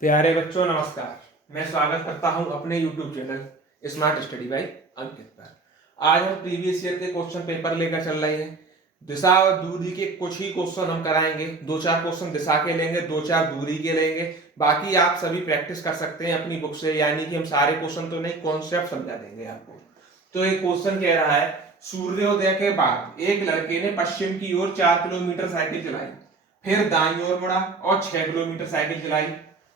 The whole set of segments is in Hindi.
प्यारे बच्चों नमस्कार। मैं स्वागत करता हूं अपने YouTube channel smart study by Ankit पर। आज हम प्रीवियस ईयर के क्वेश्चन पेपर लेकर चल रहे हैं। दिशा और दूरी के कुछ ही क्वेश्चन हम कराएंगे। 2-4 क्वेश्चन दिशा के लेंगे, 2-4 दूरी के लेंगे। बाकी आप सभी प्रैक्टिस कर सकते हैं अपनी बुक से, यानी कि हम सारे क्वेश्चन तो नहीं, कॉन्सेप्ट समझा देंगे आपको। तो एक क्वेश्चन कह रहा है, सूर्योदय के बाद एक लड़के ने पश्चिम की ओर 4 किलोमीटर साइकिल चलाई, फिर दाईं ओर मुड़ा और 6 किलोमीटर साइकिल चलाई,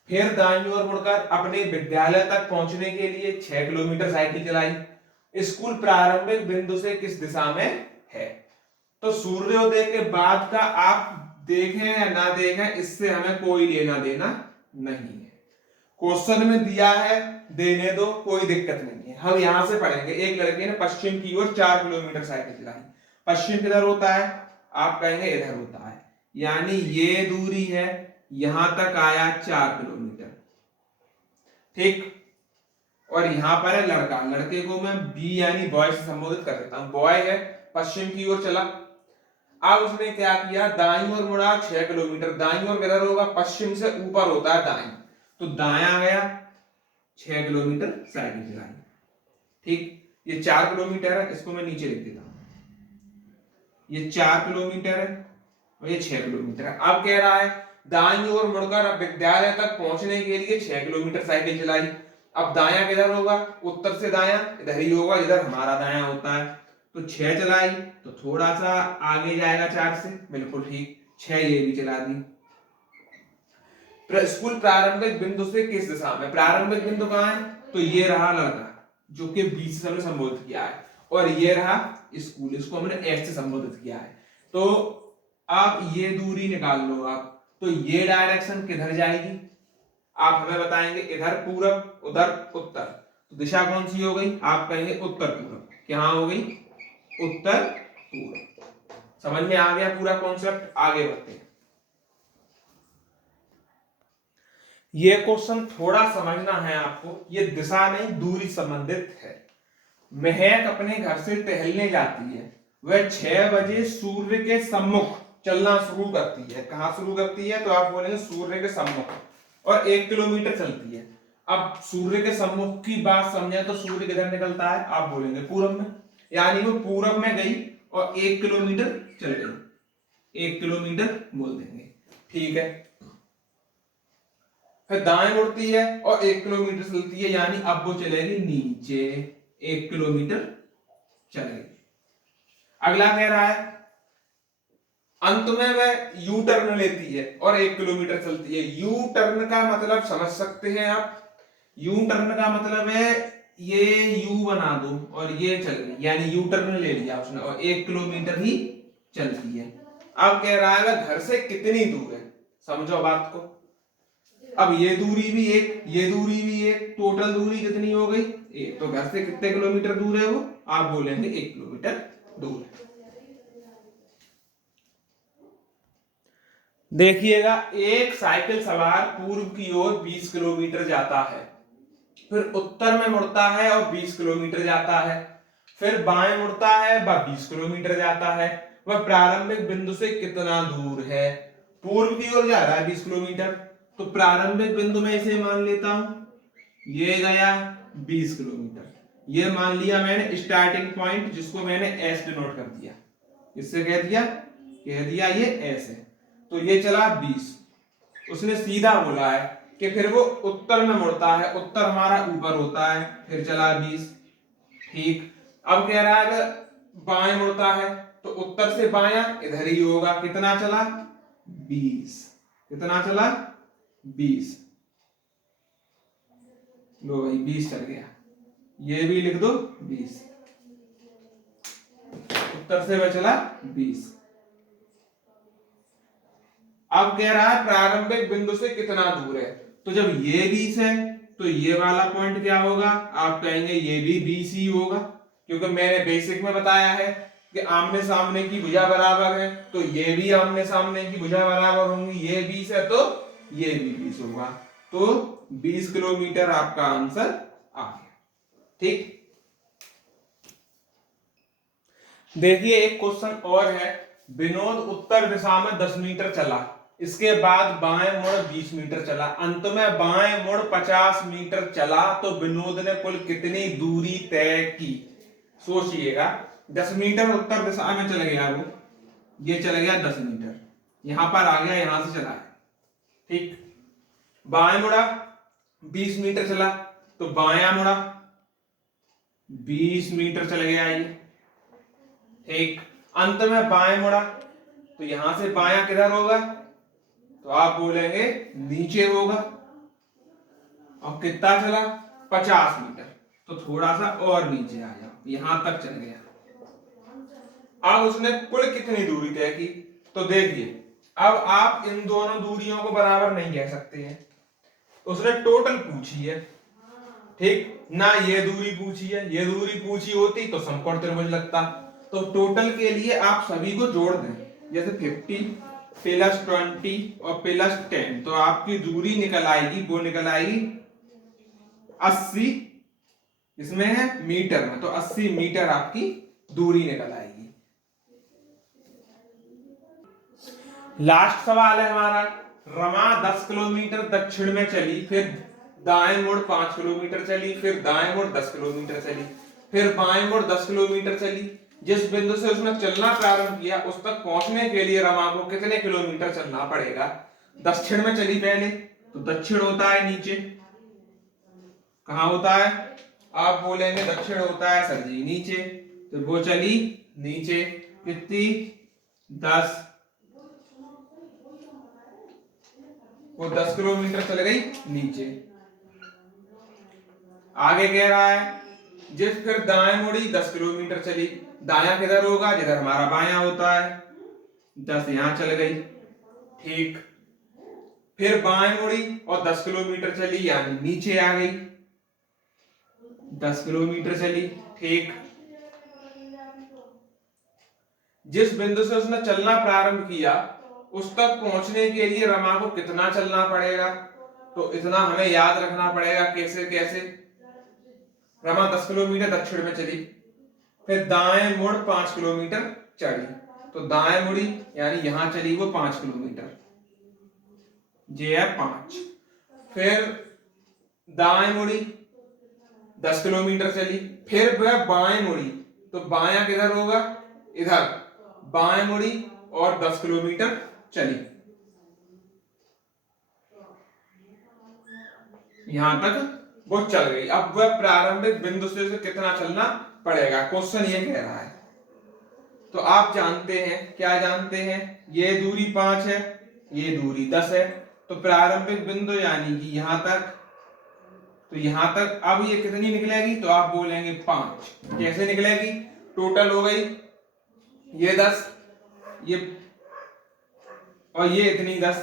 फिर दाईं ओर मुड़कर अपने विद्यालय तक पहुंचने के लिए 6 किलोमीटर साइकिल चलाई। स्कूल प्रारंभिक बिंदु से किस दिशा में है? तो सूर्योदय के बाद का आप देखें या ना देखें, इससे हमें कोई लेना देना नहीं है। क्वेश्चन में दिया है, देने दो, कोई दिक्कत नहीं है। हम यहां से पढ़ेंगे। एक लड़के ने पश्चिम की ओर 4 किलोमीटर साइकिल चलाई। पश्चिम किधर होता है? आप कहेंगे इधर होता है, यानी ये दूरी है, यहां तक आया 4 किलोमीटर, ठीक। और यहां पर है लड़का, लड़के को मैं बी यानी बॉय से संबोधित कर देता हूं। बॉय है, पश्चिम की ओर चला। अब उसने क्या किया? दाईं ओर मुड़ा 6 किलोमीटर। दाईं ओर किधर होगा? पश्चिम से ऊपर होता है दाईं, तो दायां गया, 6 किलोमीटर साइकिल चलाई, ठीक। ये 4 किलोमीटर है, इसको मैं नीचे लिख देता हूं। ये 4 किलोमीटर है और ये 6 किलोमीटर है। अब कह रहा है दाईं ओर मुड़कर अब विद्यालय तक पहुंचने के लिए 6 किलोमीटर साइकिल चलाई। अब दायां किधर होगा? उत्तर से दायां इधर ही होगा, इधर हमारा दायां होता है। तो 6 चलाई तो थोड़ा सा आगे जाएगा 4 से, बिल्कुल ठीक। 6 ये भी चला दी। स्कूल प्रारंभिक बिंदु से किस दिशा में? प्रारंभिक बिंदु कहां है? तो ये रहा लड़का, जो कि बी से हमने संबोधित किया है, और ये रहा स्कूल, इसको हमने एस से संबोधित किया है। तो आप ये दूरी निकाल लो आप, तो ये डायरेक्शन किधर जाएगी? आप हमें बताएंगे, इधर पूरब, उधर उत्तर। तो दिशा कौन सी हो गई? आप कहेंगे उत्तर पूरब। क्या हो गई? उत्तर पूरब। समझ में आ गया पूरा कॉन्सेप्ट? आगे बढ़ते हैं। ये क्वेश्चन थोड़ा समझना है आपको, ये दिशा नहीं दूरी संबंधित है। महक अपने घर से टहलने जाती है। वह 6 बजे सूर्य के सम्मुख चलना शुरू करती है। कहां शुरू करती है? तो आप बोलेंगे सूर्य के सम्मुख, और 1 किलोमीटर चलती है। अब सूर्य के सम्मुख की बात समझे तो सूर्य किधर निकलता है? आप बोलेंगे पूरब में, यानी वो पूरब में गई और 1 किलोमीटर चल गई। 1 किलोमीटर बोल देंगे, ठीक है। फिर दाएं मुड़ती है और 1 किलोमीटर चलती है, यानी अब वो चलेगी नीचे, 1 किलोमीटर चलेगी। अगला कह रहा है अंत में वह यू टर्न लेती है और 1 किलोमीटर चलती है। यू टर्न का मतलब समझ सकते हैं आप? यू टर्न का मतलब है ये यू बना दो और ये चल गई, यानी यू टर्न ले लिया उसने और 1 किलोमीटर ही चलती है। अब कह रहा है वह घर से कितनी दूर है? समझो बात को। अब ये दूरी भी एक, ये दूरी भी एक, टोटल दूरी कितनी हो गई? एक। तो घर से कितने किलोमीटर दूर है वो? आप बोलेंगे 1 किलोमीटर दूर है। देखिएगा, एक साइकिल सवार पूर्व की ओर 20 किलोमीटर जाता है, फिर उत्तर में मुड़ता है और 20 किलोमीटर जाता है, फिर बाएं मुड़ता है वह 20 किलोमीटर जाता है। वह प्रारंभिक बिंदु से कितना दूर है? पूर्व की ओर जा रहा है 20 किलोमीटर, तो प्रारंभिक बिंदु में इसे मान लेता हूं, ये गया 20 किलोमीटर। ये मान लिया मैंने स्टार्टिंग पॉइंट, जिसको मैंने एस डिनोट कर दिया। इससे कह दिया ये एस है। तो ये चला 20। उसने सीधा बोला है कि फिर वो उत्तर में मुड़ता है, उत्तर हमारा ऊपर होता है, फिर चला 20, ठीक। अब कह रहा है बाएं मुड़ता है, तो उत्तर से बायां इधर ही होगा। कितना चला? 20। कितना चला? 20। लो भाई 20 चल गया, ये भी लिख दो 20। उत्तर से वह चला 20। अब कह रहा है प्रारंभिक बिंदु से कितना दूर है, तो जब ये 20 है तो ये वाला पॉइंट क्या होगा? आप कहेंगे ये भी 20 ही होगा, क्योंकि मैंने बेसिक में बताया है कि आमने सामने की भुजा बराबर है, तो ये भी आमने सामने की भुजा बराबर होंगी। ये 20 है तो ये भी 20 होगा, तो 20 किलोमीटर आपका आंसर आ गया, ठीक। देखिए एक क्वेश्चन और है, विनोद उत्तर दिशा में 10 मीटर चला, इसके बाद बाएं मुड़ 20 मीटर चला, अंत में बाएं मुड़ 50 मीटर चला, तो विनोद ने कुल कितनी दूरी तय की? सोचिएगा। 10 मीटर उत्तर दिशा में चल गया वो, ये चल गया 10 मीटर, यहां पर आ गया, यहां से चला है, ठीक। बाएं मुड़ा 20 मीटर चला, तो बायां मुड़ा 20 मीटर चल गया ये, ठीक। अंत में बाएं मुड़ा, तो यहां से बायां किधर होगा? तो आप बोलेंगे नीचे होगा। और कितना चला? 50 मीटर, तो थोड़ा सा और नीचे आ जाओ, यहां तक चल गया। अब उसने कुल कितनी दूरी तय की? तो देखिए, अब आप इन दोनों दूरियों को बराबर नहीं कह सकते हैं, उसने टोटल पूछी है, ठीक ना। ये दूरी पूछी है, ये दूरी पूछी होती तो समकोण त्रिभुज लगता। तो टोटल के लिए आप सभी को जोड़ दें, जैसे 50 प्लस 20 और प्लस 10, तो आपकी दूरी निकल आएगी, वो निकल आएगी 80, इसमें है मीटर में, तो 80 मीटर आपकी दूरी निकल आएगी। लास्ट सवाल है हमारा, रमा 10 किलोमीटर दक्षिण में चली, फिर दाएं मुड़ 5 किलोमीटर चली, फिर दाएं मुड़ 10 किलोमीटर चली, फिर बाएं मुड़ 10 किलोमीटर चली। जिस बिंदु से उसने चलना प्रारंभ किया उस तक पहुंचने के लिए रमा को कितने किलोमीटर चलना पड़ेगा? दक्षिण में चली पहले, तो दक्षिण होता है नीचे, कहां होता है? आप बोलेंगे दक्षिण होता है सर जी नीचे, तो वो चली नीचे, कितनी? 10, वो 10 किलोमीटर चल गई नीचे। आगे कह रहा है, जिस फिर दाएं मुड़ी 10 किलोमीटर चली, दायां किधर होगा? जिधर हमारा बायां होता है, 10 यहां चल गई, ठीक। फिर बाएं मुड़ी और 10 किलोमीटर चली, यानी नीचे आ गई, 10 किलोमीटर चली, ठीक। जिस बिंदु से उसने चलना प्रारंभ किया उस तक पहुंचने के लिए रमा को कितना चलना पड़ेगा? तो इतना हमें याद रखना पड़ेगा। कैसे कैसे? रमा 10 किलोमीटर दक्षिण में चली, फिर दाएं मुड़ 5 किलोमीटर चली, तो दाएं मुड़ी यानी यहां चली वो 5 किलोमीटर, ये है 5। फिर दाएं मुड़ी 10 किलोमीटर चली, फिर वह बाएं मुड़ी, तो बायां किधर होगा? इधर, बाएं मुड़ी और 10 किलोमीटर चली, यहां तक वो चल गई। अब वह प्रारंभिक बिंदु से कितना चलना पड़ेगा, क्वेश्चन ये कह रहा है। तो आप जानते हैं, क्या जानते हैं? ये दूरी 5 है, ये दूरी 10 है, तो प्रारंभिक बिंदु यानी कि यहां तक, तो यहां तक अब ये कितनी निकलेगी? तो आप बोलेंगे 5। कैसे निकलेगी? टोटल हो गई ये 10, ये और ये इतनी 10,